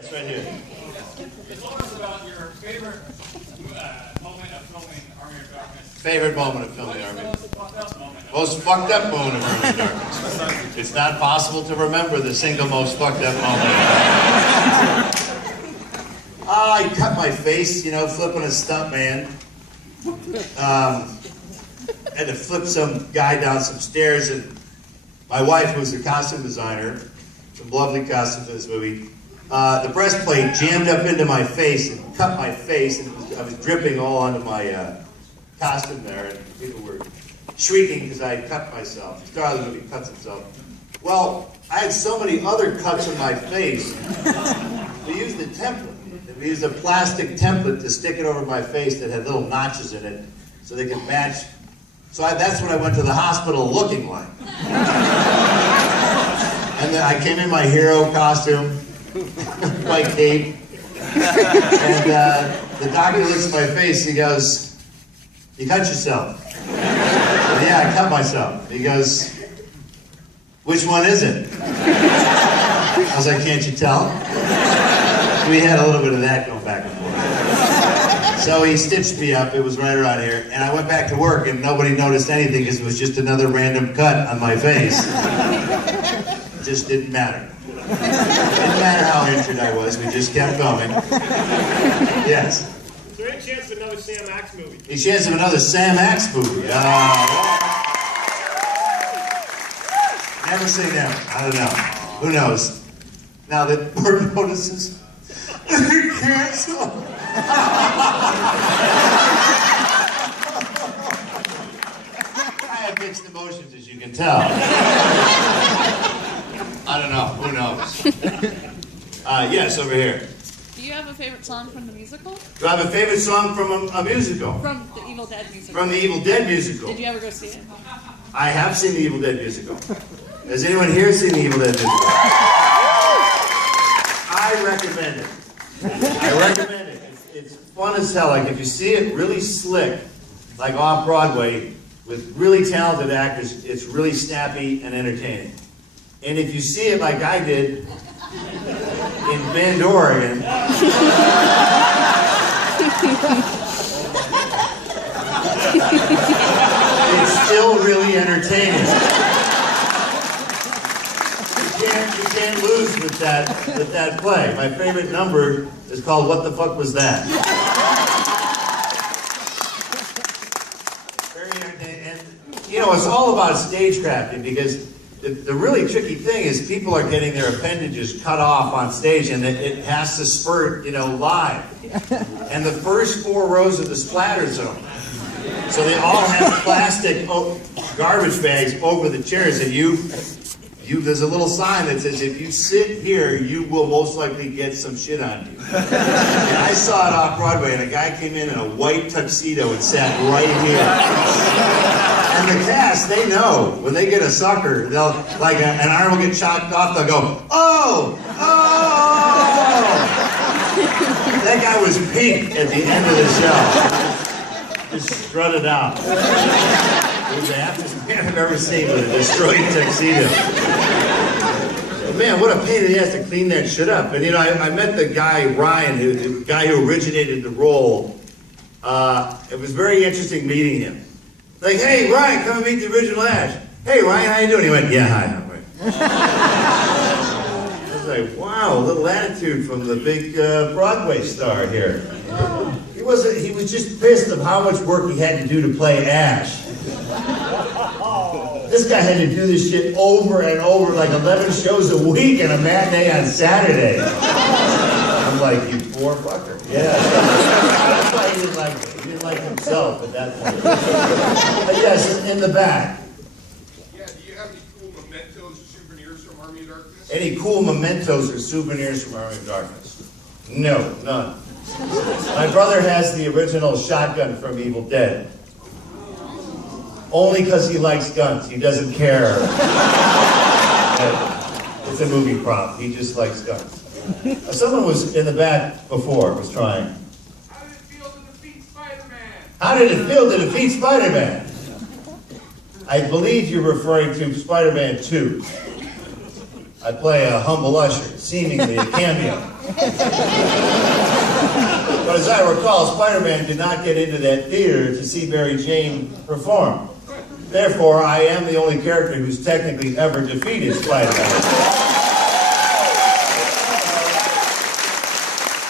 That's right here. Tell us about your favorite moment of filming Army of Darkness. Favorite moment of filming Army. Most fucked up moment. Most fucked up moment of Army of Darkness. It's not possible to remember the single most fucked up moment. I cut my face, you know, flipping a stunt man. Had to flip some guy down some stairs, and my wife, who was a costume designer, some lovely costumes in this movie, the breastplate jammed up into my face and cut my face, and I was dripping all onto my costume there, and people were shrieking because I had cut myself. The star of the movie cuts himself. Well, I had so many other cuts on my face. We used a template. We used a plastic template to stick it over my face that had little notches in it so they could match. So that's what I went to the hospital looking like. And then I came in my hero costume, my cape, and the doctor looks at my face, he goes, "You cut yourself?" Said, "Yeah, I cut myself." He goes, "Which one is it?" I was like, "Can't you tell?" We had a little bit of that going back and forth. So he stitched me up, it was right around here, and I went back to work and nobody noticed anything because it was just another random cut on my face. It just didn't matter. It didn't matter how injured I was, we just kept going. Yes? Is there any chance of another Sam Axe movie? Any chance of another Sam Axe movie? Never say never. I don't know. Who knows? Now that Bert notices, cancel. I have mixed emotions, as you can tell. I don't know. Who knows? Yes, over here. Do you have a favorite song from the musical? Do I have a favorite song from a musical? From the Evil Dead musical. From the Evil Dead musical. Did you ever go see it? I have seen the Evil Dead musical. Has anyone here seen the Evil Dead musical? I recommend it. I recommend it. It's fun as hell. Like if you see it really slick, like off Broadway, with really talented actors, it's really snappy and entertaining. And if you see it like I did in Bend, Oregon, it's still really entertaining. You can't lose with that play. My favorite number is called "What the Fuck Was That?" Very entertaining. And you know, it's all about stagecrafting because the really tricky thing is people are getting their appendages cut off on stage, and it has to spurt, you know, live. And the first 4 rows of the splatter zone. So they all have plastic garbage bags over the chairs, and there's a little sign that says, if you sit here, you will most likely get some shit on you. And I saw it off Broadway, and a guy came in a white tuxedo and sat right here. And the cast, they know, when they get a sucker, they'll, like an arm will get chopped off, they'll go, "Oh! Oh!" That guy was pink at the end of the show. Just strutted out. It was the happiest man I've ever seen with a destroyed tuxedo. But man, what a pain in the ass to clean that shit up. And you know, I met the guy, Ryan, the guy who originated the role. It was very interesting meeting him. Like, "Hey, Ryan, come and meet the original Ash." "Hey, Ryan, how you doing?" He went, "Yeah, hi." I was like, wow, a little attitude from the big Broadway star here. He was just pissed of how much work he had to do to play Ash. This guy had to do this shit over and over, like 11 shows a week and a matinee on Saturday. I'm like, you poor fucker. Yeah. That's why he didn't like me. He didn't like himself at that point. But yes, in the back. Yeah, do you have any cool mementos or souvenirs from Army of Darkness? Any cool mementos or souvenirs from Army of Darkness? No, none. My brother has the original shotgun from Evil Dead. Only because he likes guns. He doesn't care. It's a movie prop. He just likes guns. Someone was in the back before, was trying. How did it feel to defeat Spider-Man? How did it feel to defeat Spider-Man? I believe you're referring to Spider-Man 2. I play a humble usher, seemingly a cameo. But as I recall, Spider-Man did not get into that theater to see Mary Jane perform. Therefore, I am the only character who's technically ever defeated Spider-Man.